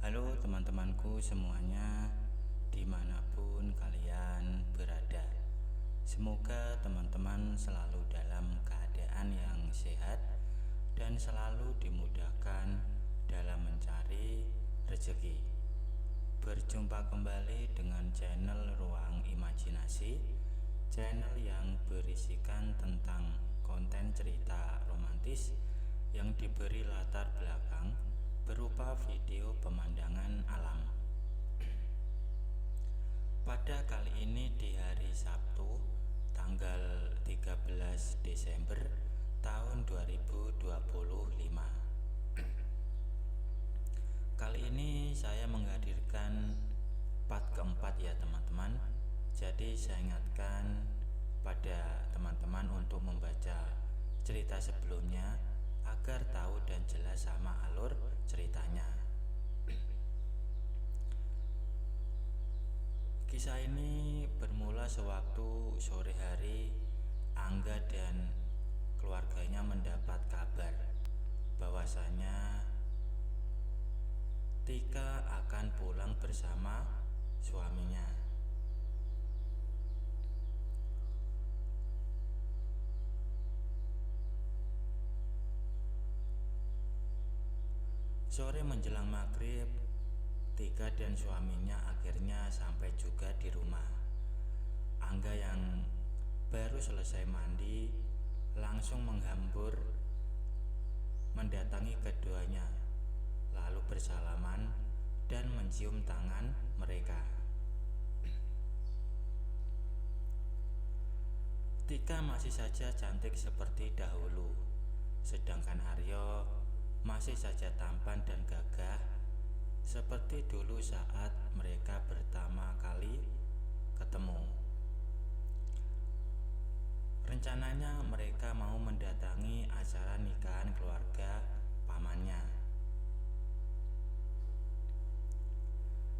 Halo teman-temanku semuanya, dimanapun kalian berada. Semoga teman-teman selalu dalam keadaan yang sehat dan selalu dimudahkan dalam mencari rezeki. Berjumpa kembali dengan channel Ruang Imajinasi, channel yang berisikan tentang konten cerita romantis yang diberi latar belakang berupa video pemandangan alam. Pada kali ini di hari Sabtu tanggal 13 Desember tahun 2025. Kali ini saya menghadirkan part keempat ya teman-teman. Jadi saya ingatkan pada teman-teman untuk membaca cerita sebelumnya agar tahu dan jelas sama alur ceritanya. Kisah ini bermula sewaktu sore hari Angga dan keluarganya mendapat kabar bahwasanya Tika akan pulang bersama suaminya. Sore menjelang maghrib, Tika dan suaminya akhirnya sampai juga di rumah. Angga yang baru selesai mandi langsung menghambur mendatangi keduanya, lalu bersalaman dan mencium tangan mereka. Tika masih saja cantik seperti dahulu, sedangkan Aryo masih saja tampan dan gagah seperti dulu saat mereka pertama kali ketemu. Rencananya mereka mau mendatangi acara nikahan keluarga pamannya.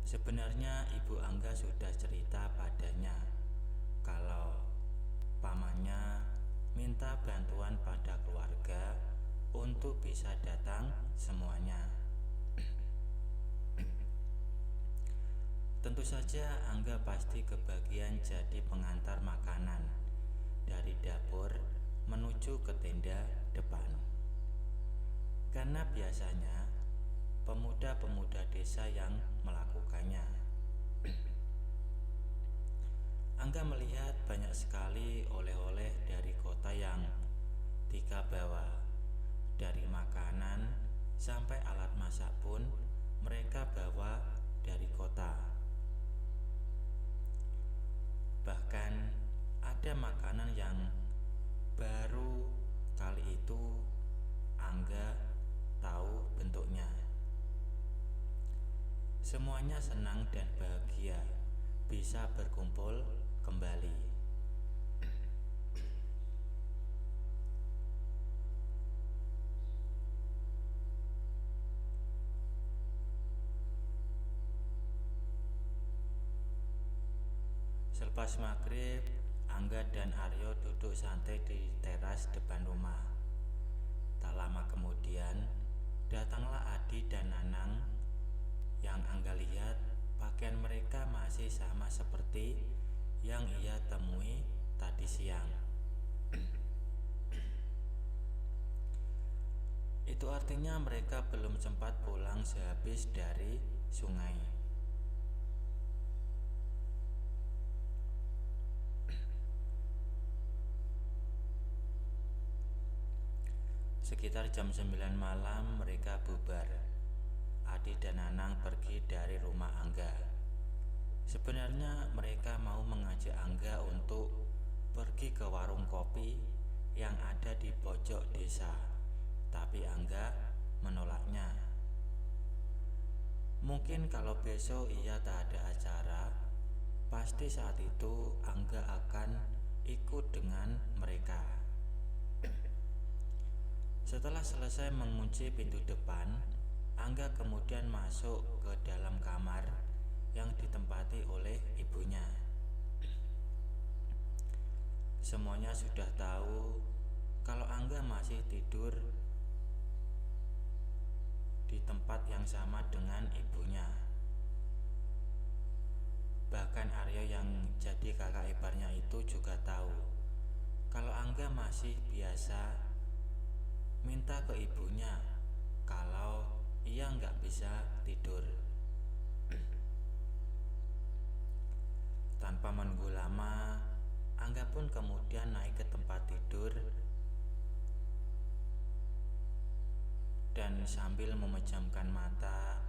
Sebenarnya Ibu Angga sudah cerita padanya kalau pamannya minta bantuan pada keluarga untuk bisa datang semuanya. Tentu saja Angga pasti kebagian jadi pengantar makanan dari dapur menuju ke tenda depan. Karena biasanya pemuda-pemuda desa yang melakukannya. Angga melihat banyak sekali oleh-oleh dari kota yang Tika bawa. Dari makanan sampai alat masak pun mereka bawa dari kota. Bahkan ada makanan yang baru kali itu Angga tahu bentuknya. Semuanya senang dan bahagia bisa berkumpul kembali. Selepas maghrib, Angga dan Aryo duduk santai di teras depan rumah. Tak lama kemudian, datanglah Adi dan Nanang. Yang Angga lihat, pakaian mereka masih sama seperti yang ia temui tadi siang. Itu artinya mereka belum sempat pulang sehabis dari sungai. Sekitar jam 9 malam mereka bubar. Adi dan Nanang pergi dari rumah Angga. Sebenarnya mereka mau mengajak Angga untuk pergi ke warung kopi yang ada di pojok desa. Tapi Angga menolaknya. Mungkin kalau besok ia tak ada acara, pasti saat itu Angga akan ikut dengan mereka. Setelah selesai mengunci pintu depan, Angga kemudian masuk ke dalam kamar yang ditempati oleh ibunya. Semuanya sudah tahu kalau Angga masih tidur di tempat yang sama dengan ibunya. Bahkan Aryo yang jadi kakak iparnya itu juga tahu kalau Angga masih biasa minta ke ibunya kalau ia nggak bisa tidur. Tanpa menunggu lama, Angga pun kemudian naik ke tempat tidur dan sambil memejamkan mata,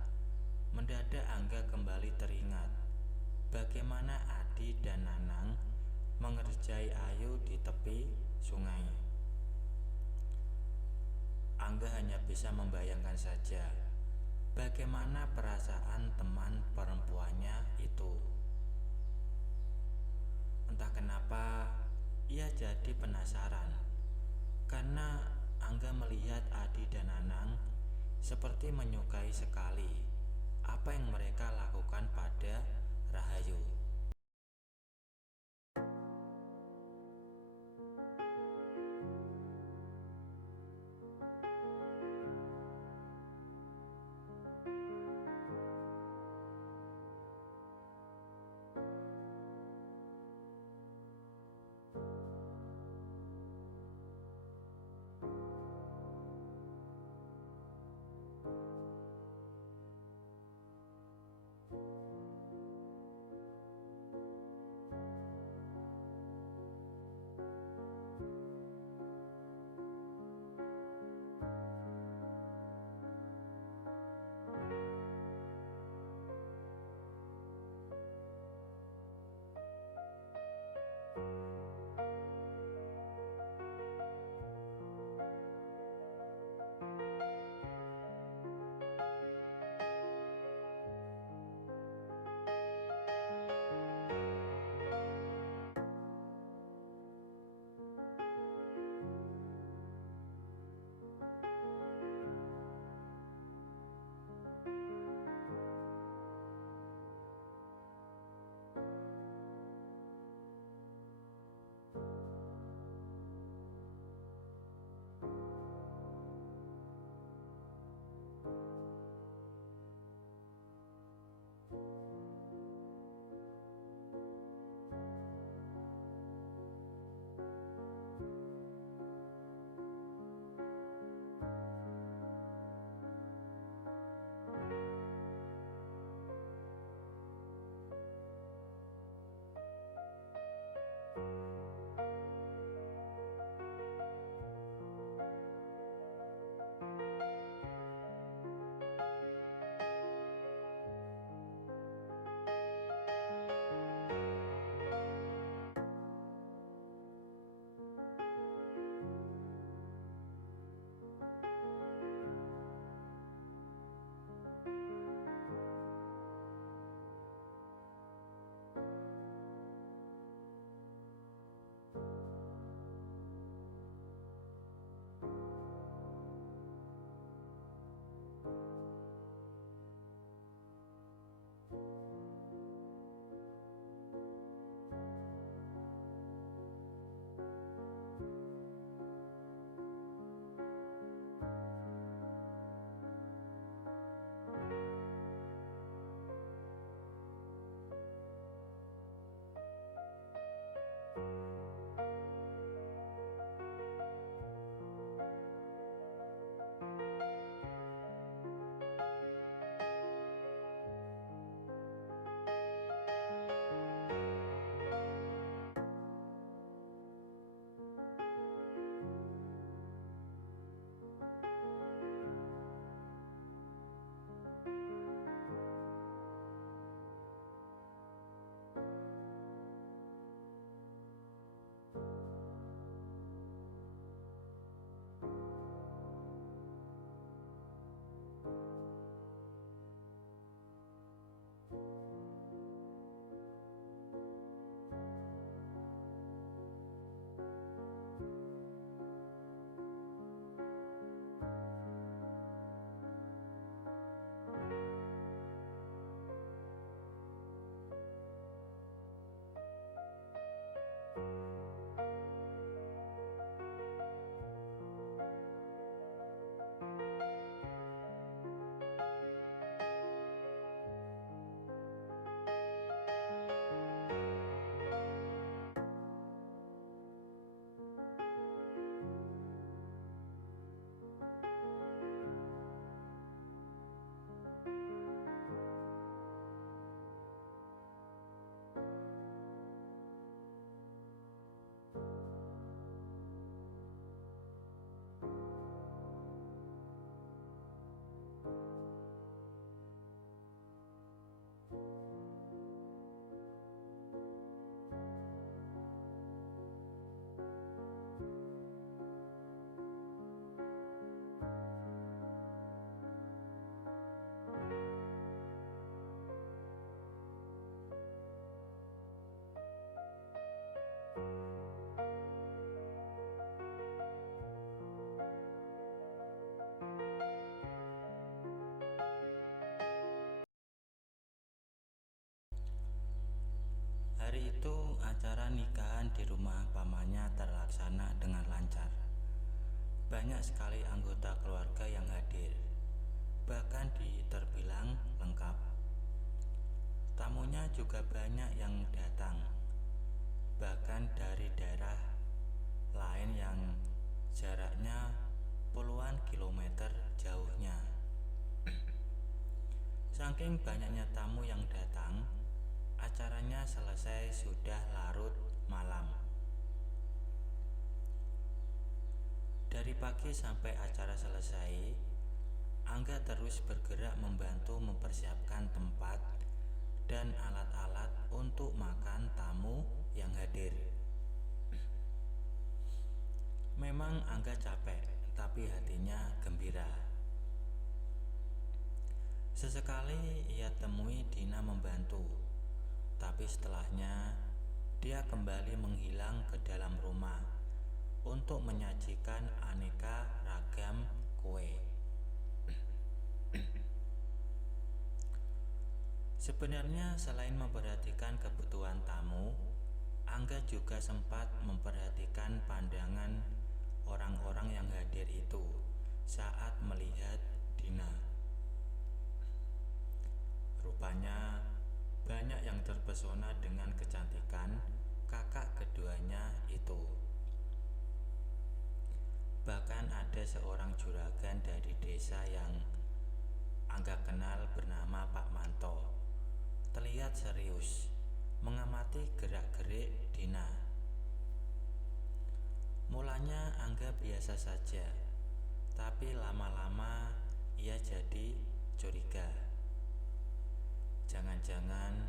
mendadak Angga kembali teringat bagaimana Adi dan Nanang mengerjai Ayu di tepi sungai. Angga hanya bisa membayangkan saja bagaimana perasaan teman perempuannya itu. Entah kenapa ia jadi penasaran karena Angga melihat Adi dan Nanang seperti menyukai sekali apa yang mereka lakukan pada Rahayu. kegiatan di rumah pamannya terlaksana dengan lancar. Banyak sekali anggota keluarga yang hadir, bahkan terbilang lengkap. Tamunya juga banyak yang datang, bahkan dari daerah lain yang jaraknya puluhan kilometer jauhnya. Saking banyaknya tamu yang datang, acaranya selesai sudah larut malam. Dari pagi sampai acara selesai, Angga terus bergerak membantu mempersiapkan tempat dan alat-alat untuk makan tamu yang hadir. Memang Angga capek, tapi hatinya gembira. Sesekali ia temui Dina membantu, tapi setelahnya dia kembali menghilang ke dalam rumah untuk menyajikan aneka ragam kue. Sebenarnya selain memperhatikan kebutuhan tamu, Angga juga sempat memperhatikan pandangan orang-orang yang hadir itu saat melihat Dina. Rupanya banyak yang terpesona dengan kecantikan kakak keduanya itu. Bahkan ada seorang juragan dari desa yang Angga kenal bernama Pak Manto. Terlihat serius mengamati gerak-gerik Dina. Mulanya Angga biasa saja, tapi lama-lama ia jadi curiga. Jangan-jangan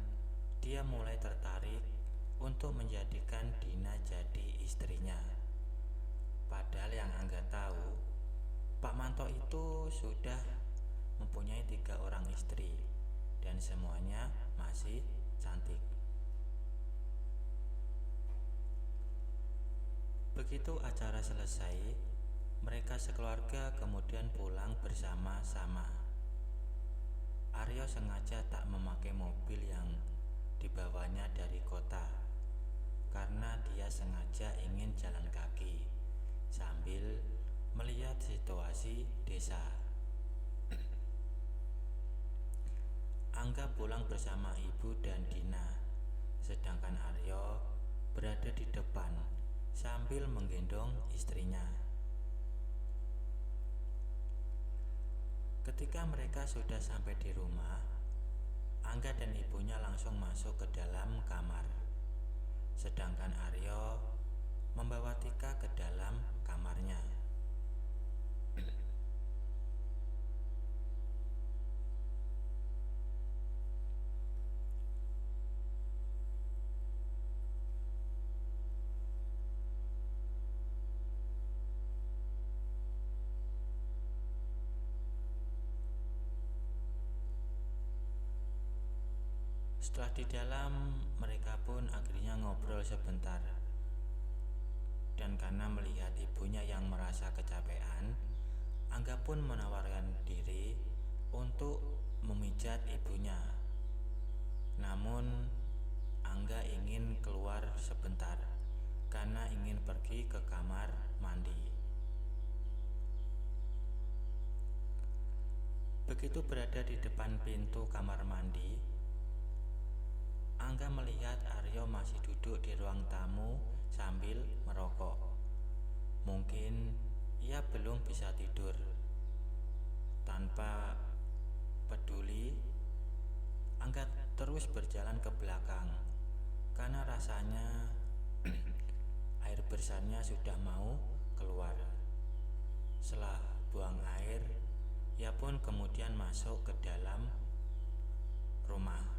dia mulai tertarik untuk menjadikan Dina jadi istrinya. Padahal yang Angga tahu, Pak Manto itu sudah mempunyai 3 orang istri dan semuanya masih cantik. Begitu acara selesai, mereka sekeluarga kemudian pulang bersama-sama. Aryo sengaja tak memakai mobil yang dibawanya dari kota, karena dia sengaja ingin jalan kaki sambil melihat situasi desa. Angga pulang bersama ibu dan Dina, sedangkan Aryo berada di depan sambil menggendong istrinya. Ketika mereka sudah sampai di rumah, Angga dan ibunya langsung masuk ke dalam kamar, sedangkan Aryo membawa Tika ke dalam kamarnya. Setelah di dalam, mereka pun akhirnya ngobrol sebentar. Dan karena melihat ibunya yang merasa kecapean, Angga pun menawarkan diri untuk memijat ibunya. Namun, Angga ingin keluar sebentar karena ingin pergi ke kamar mandi. Begitu berada di depan pintu kamar mandi, Angga melihat Aryo masih duduk di ruang tamu sambil merokok. Mungkin ia belum bisa tidur. Tanpa peduli, Angga terus berjalan ke belakang karena rasanya air besarnya sudah mau keluar. Setelah buang air, ia pun kemudian masuk ke dalam rumah.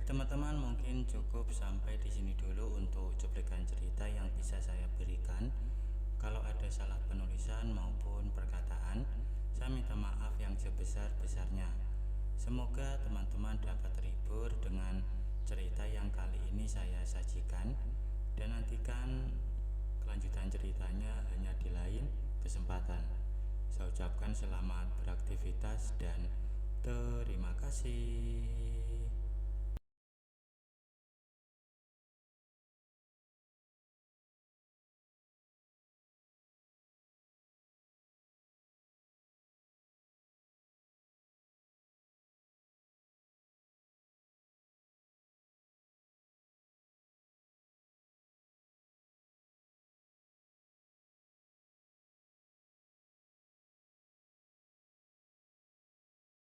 Baik teman-teman, mungkin cukup sampai di sini dulu untuk cuplikan cerita yang bisa saya berikan. Kalau ada salah penulisan maupun perkataan, saya minta maaf yang sebesar-besarnya. Semoga teman-teman dapat terhibur dengan cerita yang kali ini saya sajikan, dan nantikan kelanjutan ceritanya hanya di lain kesempatan. Saya ucapkan selamat beraktivitas dan terima kasih.